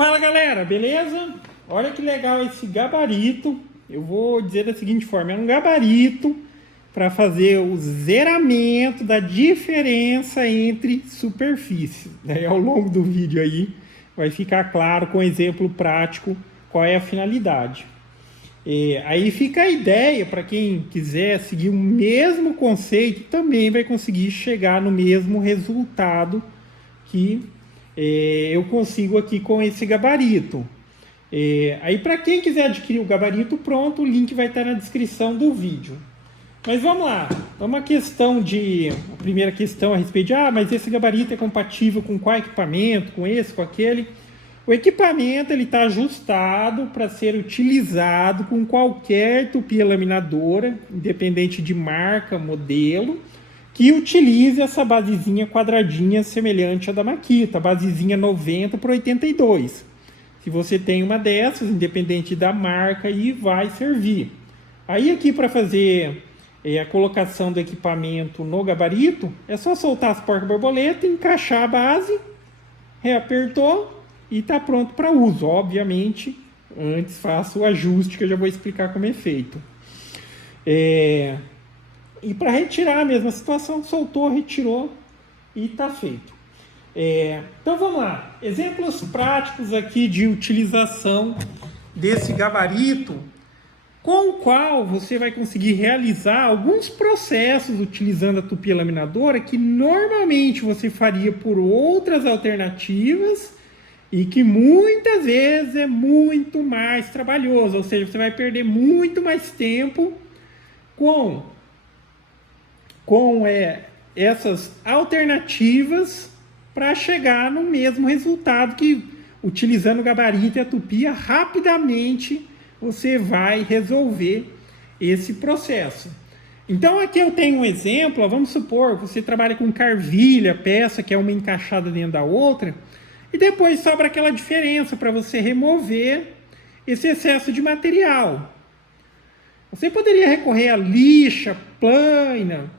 Fala galera, beleza? Olha que legal esse gabarito. Eu vou dizer da seguinte forma: é um gabarito para fazer o zeramento da diferença entre superfícies. Daí ao longo do vídeo aí vai ficar claro com exemplo prático qual é a finalidade. Aí fica a ideia para quem quiser seguir o mesmo conceito, também vai conseguir chegar no mesmo resultado que eu consigo aqui com esse gabarito. Aí para quem quiser adquirir o gabarito pronto, o link vai estar na descrição do vídeo. Mas vamos lá, a primeira questão a respeito de, mas esse gabarito é compatível com qual equipamento, com esse, com aquele? O equipamento está ajustado para ser utilizado com qualquer tupia laminadora, independente de marca, modelo, que utilize essa basezinha quadradinha semelhante à da Makita, a basezinha 90 por 82. Se você tem uma dessas, independente da marca, aí vai servir. Aí aqui para fazer a colocação do equipamento no gabarito, é só soltar as porca-borboleta, encaixar a base, reapertou e está pronto para uso. Obviamente, antes faça o ajuste que eu já vou explicar como é feito. E para retirar a mesma situação, soltou, retirou e está feito. Então vamos lá, exemplos práticos aqui de utilização desse gabarito, com o qual você vai conseguir realizar alguns processos utilizando a tupia laminadora que normalmente você faria por outras alternativas e que muitas vezes é muito mais trabalhoso, ou seja, você vai perder muito mais tempo com essas alternativas para chegar no mesmo resultado que, utilizando o gabarito e a tupia, rapidamente você vai resolver esse processo. Então aqui eu tenho um exemplo, vamos supor que você trabalha com carvilha, peça que é uma encaixada dentro da outra, e depois sobra aquela diferença para você remover esse excesso de material. Você poderia recorrer a lixa, plana,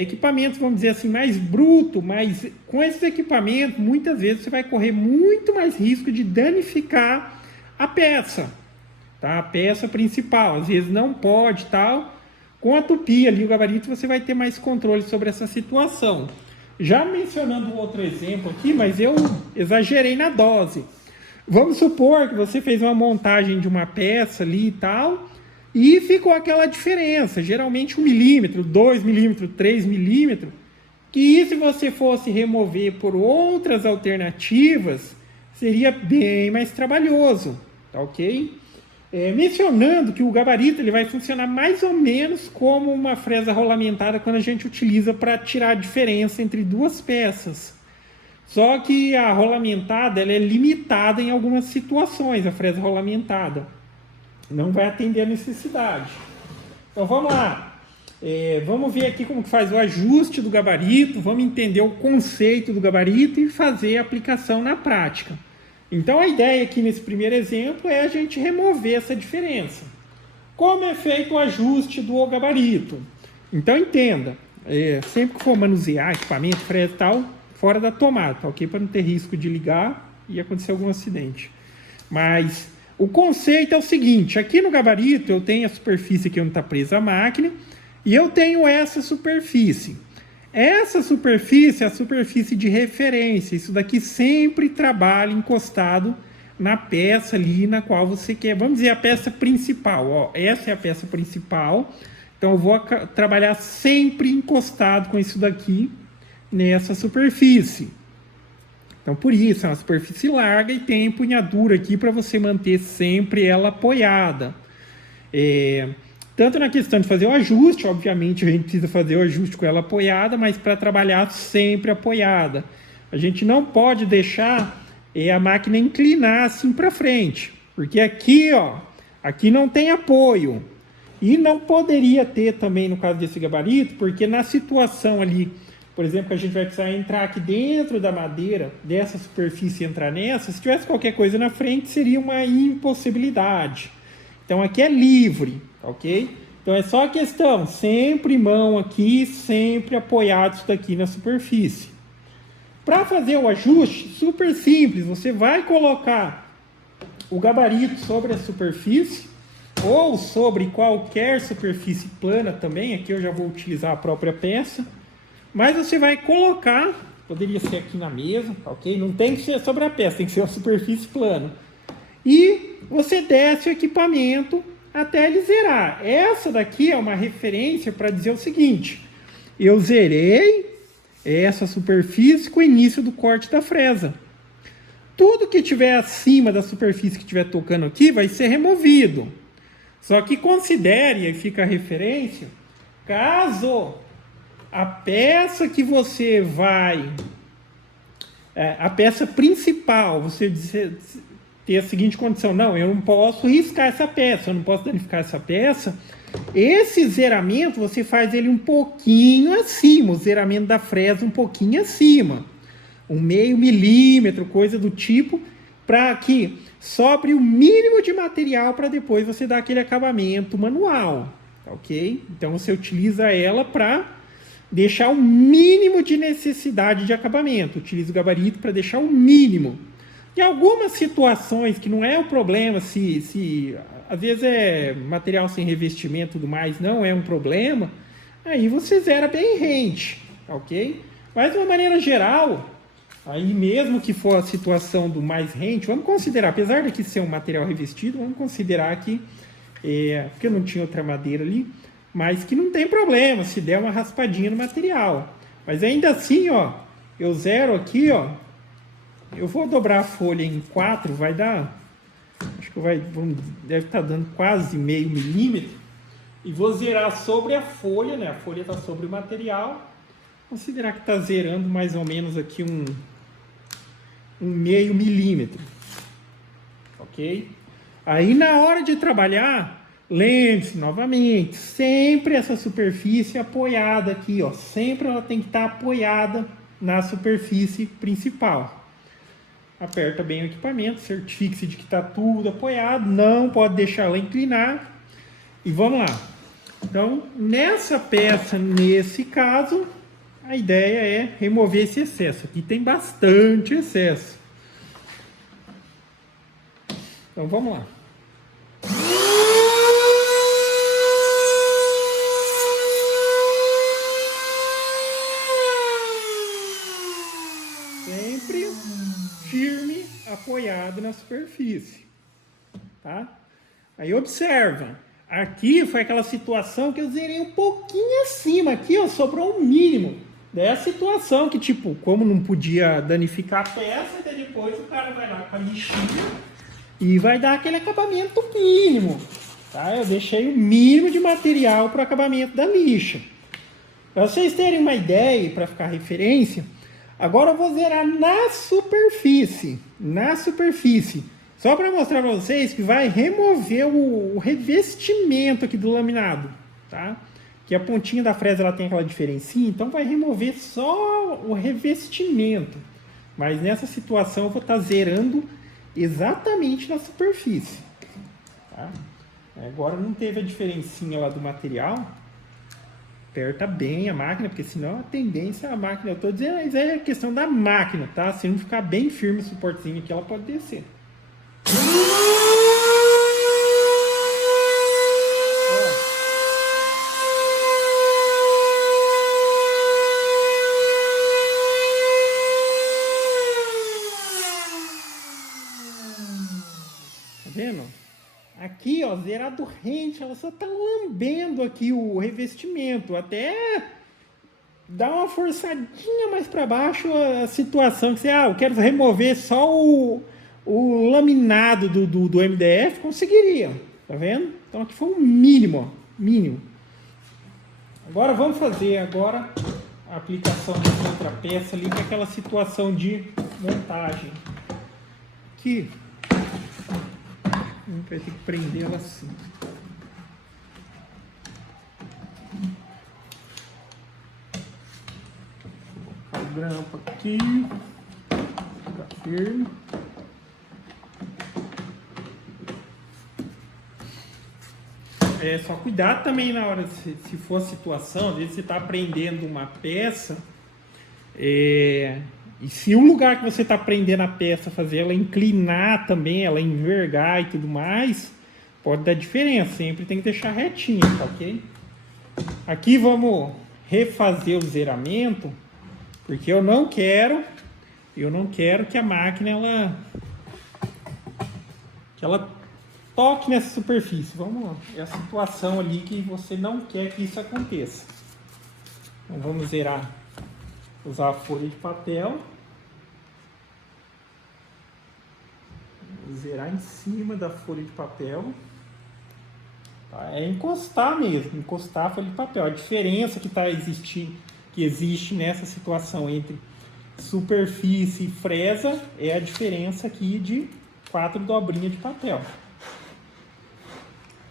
equipamentos, vamos dizer assim, mais bruto, mas com esses equipamentos, muitas vezes você vai correr muito mais risco de danificar a peça, tá? A peça principal, às vezes não pode, tal. Com a tupia ali, o gabarito, você vai ter mais controle sobre essa situação. Já mencionando outro exemplo aqui, mas eu exagerei na dose. Vamos supor que você fez uma montagem de uma peça ali e tal, e ficou aquela diferença, geralmente 1 milímetro, 2 milímetros, 3 milímetros, que se você fosse remover por outras alternativas, seria bem mais trabalhoso, tá ok? Mencionando que o gabarito ele vai funcionar mais ou menos como uma fresa rolamentada quando a gente utiliza para tirar a diferença entre duas peças. Só que a rolamentada ela é limitada em algumas situações, a fresa rolamentada não vai atender a necessidade. Então vamos lá, vamos ver aqui como que faz o ajuste do gabarito, vamos entender o conceito do gabarito e fazer a aplicação na prática. Então a ideia aqui nesse primeiro exemplo é a gente remover essa diferença. Como é feito o ajuste do gabarito? Então entenda, sempre que for manusear equipamento, fresa e tal, fora da tomada, tá ok? Para não ter risco de ligar e acontecer algum acidente. Mas o conceito é o seguinte, aqui no gabarito eu tenho a superfície aqui onde está presa a máquina e eu tenho essa superfície. Essa superfície é a superfície de referência, isso daqui sempre trabalha encostado na peça ali na qual você quer, vamos dizer a peça principal, essa é a peça principal, então eu vou trabalhar sempre encostado com isso daqui nessa superfície. Então por isso é uma superfície larga e tem empunhadura aqui para você manter sempre ela apoiada. Tanto na questão de fazer o ajuste, obviamente a gente precisa fazer o ajuste com ela apoiada, mas para trabalhar sempre apoiada. A gente não pode deixar a máquina inclinar assim para frente, porque aqui, aqui não tem apoio. E não poderia ter também no caso desse gabarito, porque na situação ali, por exemplo, que a gente vai precisar entrar aqui dentro da madeira, dessa superfície e entrar nessa, se tivesse qualquer coisa na frente, seria uma impossibilidade. Então aqui é livre, ok? Então é só a questão, sempre mão aqui, sempre apoiado isso daqui na superfície. Para fazer o ajuste, super simples, você vai colocar o gabarito sobre a superfície ou sobre qualquer superfície plana também. Aqui eu já vou utilizar a própria peça, mas você vai colocar, poderia ser aqui na mesa, ok? Não tem que ser sobre a peça, tem que ser a superfície plana. E você desce o equipamento até ele zerar. Essa daqui é uma referência para dizer o seguinte: eu zerei essa superfície com o início do corte da fresa. Tudo que estiver acima da superfície que estiver tocando aqui vai ser removido. Só que considere, e fica a referência, caso a peça que você vai... a peça principal, você ter a seguinte condição: não, eu não posso riscar essa peça, eu não posso danificar essa peça. Esse zeramento você faz ele um pouquinho acima, o zeramento da fresa um pouquinho acima, 0,5 milímetro, coisa do tipo, para que sobre o mínimo de material para depois você dar aquele acabamento manual, ok? Então você utiliza ela para deixar o mínimo de necessidade de acabamento, utiliza o gabarito para deixar o mínimo. Em algumas situações que não é o problema, se às vezes é material sem revestimento e tudo mais, não é um problema, aí você zera bem rente, ok? Mas de uma maneira geral, aí mesmo que for a situação do mais rente, vamos considerar, apesar daqui ser um material revestido, vamos considerar que, porque eu não tinha outra madeira ali, mas que não tem problema se der uma raspadinha no material. Mas ainda assim, ó, eu zero aqui, ó, eu vou dobrar a folha em 4, vai dar... Acho que deve estar dando quase 0,5 milímetro. E vou zerar sobre a folha, né? A folha está sobre o material. Considerar que está zerando mais ou menos aqui um 0,5 milímetro. Ok? Aí na hora de trabalhar, lembre-se novamente, sempre essa superfície apoiada aqui, ó. Sempre ela tem que estar apoiada na superfície principal. Aperta bem o equipamento, certifique-se de que está tudo apoiado, não pode deixar ela inclinar. E vamos lá. Então, nessa peça, nesse caso, a ideia é remover esse excesso. Aqui tem bastante excesso. Então, vamos lá. Sempre firme, apoiado na superfície, tá? Aí observa, aqui foi aquela situação que eu zerei um pouquinho acima, aqui ó, sobrou um mínimo. Daí é a situação que, tipo, como não podia danificar a peça, daí depois o cara vai lá com a lixinha e vai dar aquele acabamento mínimo, tá? Eu deixei o mínimo de material para o acabamento da lixa. Para vocês terem uma ideia, para ficar referência, agora eu vou zerar na superfície, só para mostrar para vocês que vai remover o revestimento aqui do laminado, tá? Que a pontinha da fresa ela tem aquela diferencinha, então vai remover só o revestimento. Mas nessa situação eu vou estar zerando exatamente na superfície, tá? Agora não teve a diferencinha lá do material. Aperta bem a máquina, porque senão a tendência a máquina, eu estou dizendo, isso é questão da máquina, tá? Se não ficar bem firme o suportezinho aqui, ela pode descer. Tá vendo? Aqui, ó, zerado rente, ela só tá lambendo aqui o revestimento, até dá uma forçadinha mais para baixo a situação que você, eu quero remover só o laminado do MDF, conseguiria, tá vendo? Então aqui foi um mínimo, ó, mínimo. Agora vamos fazer agora a aplicação da outra peça ali, que é aquela situação de montagem. Aqui a gente vai ter que prender ela assim. Colocar o grampo aqui, ficar firme. Só cuidado também na hora, se for a situação, às vezes você está prendendo uma peça, E se o lugar que você está prendendo a peça fazer ela inclinar também, ela envergar e tudo mais, pode dar diferença. Sempre tem que deixar retinho, tá ok? Aqui vamos refazer o zeramento, porque eu não quero que a máquina ela toque nessa superfície. Vamos lá. É a situação ali que você não quer que isso aconteça. Então vamos zerar, usar a folha de papel. Vou zerar em cima da folha de papel. Tá? É encostar mesmo, encostar a folha de papel. A diferença que existe nessa situação entre superfície e fresa é a diferença aqui de 4 dobrinhas de papel.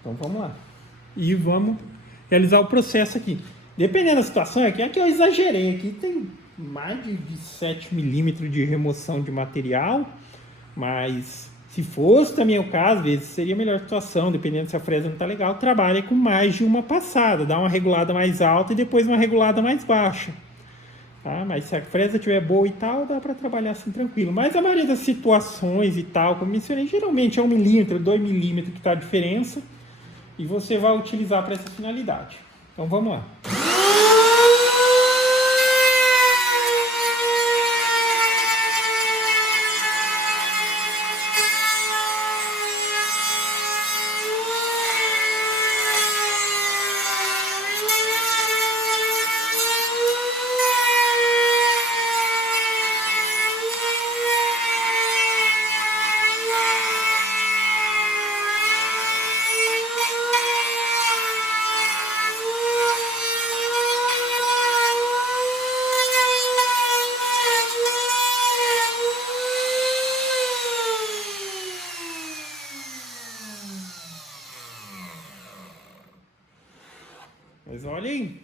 Então vamos lá. E vamos realizar o processo aqui. Dependendo da situação, aqui eu exagerei. Aqui tem mais de 7 milímetros de remoção de material, mas se fosse também o caso, às vezes seria a melhor situação, dependendo se a fresa não está legal, trabalha com mais de uma passada, dá uma regulada mais alta e depois uma regulada mais baixa. Tá? Mas se a fresa estiver boa e tal, dá para trabalhar assim tranquilo. Mas a maioria das situações e tal, como mencionei, geralmente é 1 milímetro, 2 milímetros que está a diferença e você vai utilizar para essa finalidade. Então vamos lá. Mas olha aí.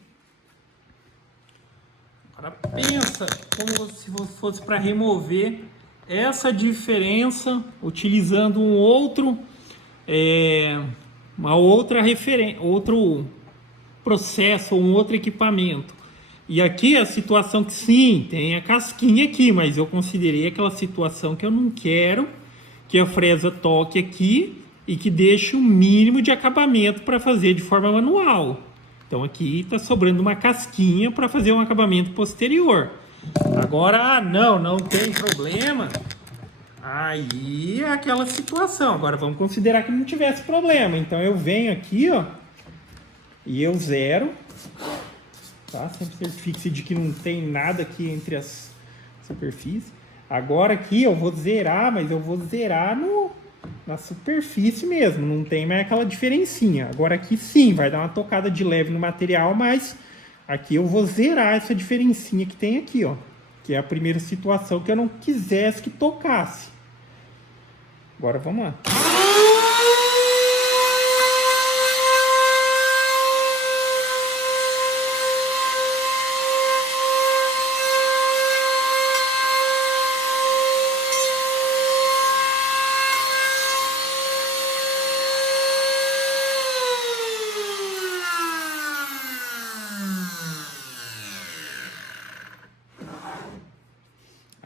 Agora pensa como se fosse para remover essa diferença utilizando uma outra referência, outro processo ou um outro equipamento. E aqui a situação que sim, tem a casquinha aqui, mas eu considerei aquela situação que eu não quero que a fresa toque aqui e que deixe o mínimo de acabamento para fazer de forma manual. Então aqui está sobrando uma casquinha para fazer um acabamento posterior. Agora, não tem problema. Aí é aquela situação. Agora vamos considerar que não tivesse problema. Então eu venho aqui, ó, e eu zero. Tá? Sempre certifique-se de que não tem nada aqui entre as superfícies. Agora aqui eu vou zerar, mas eu vou zerar na superfície mesmo, não tem mais aquela diferencinha. Agora aqui sim, vai dar uma tocada de leve no material, mas aqui eu vou zerar essa diferencinha que tem aqui, ó. Que é a primeira situação que eu não quisesse que tocasse. Agora vamos lá.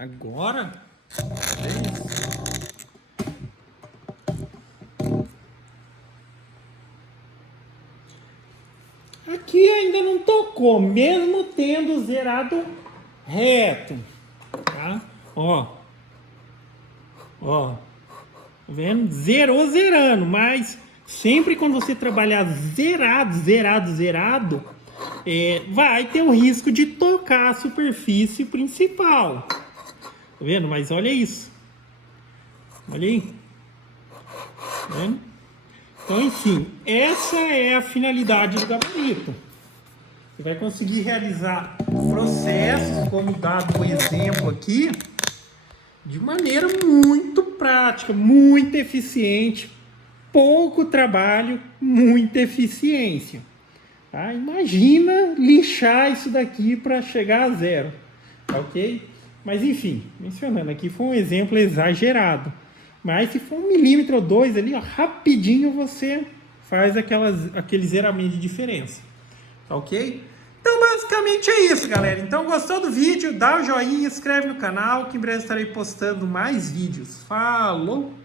Agora, aqui ainda não tocou, mesmo tendo zerado reto, tá? Ó, tá vendo? Zerando, mas sempre quando você trabalhar zerado, vai ter o risco de tocar a superfície principal. Tá vendo? Mas olha isso. Olha aí. Tá vendo? Então, enfim, essa é a finalidade do gabarito. Você vai conseguir realizar processos, como dado o exemplo aqui, de maneira muito prática, muito eficiente, pouco trabalho, muita eficiência. Tá? Imagina lixar isso daqui para chegar a zero. Ok? Mas enfim, mencionando aqui, foi um exemplo exagerado. Mas se for 1 milímetro ou 2 ali, ó, rapidinho você faz aquele zeramento de diferença. Tá ok? Então, basicamente é isso, galera. Então, gostou do vídeo? Dá o joinha, inscreve no canal, que em breve estarei postando mais vídeos. Falou!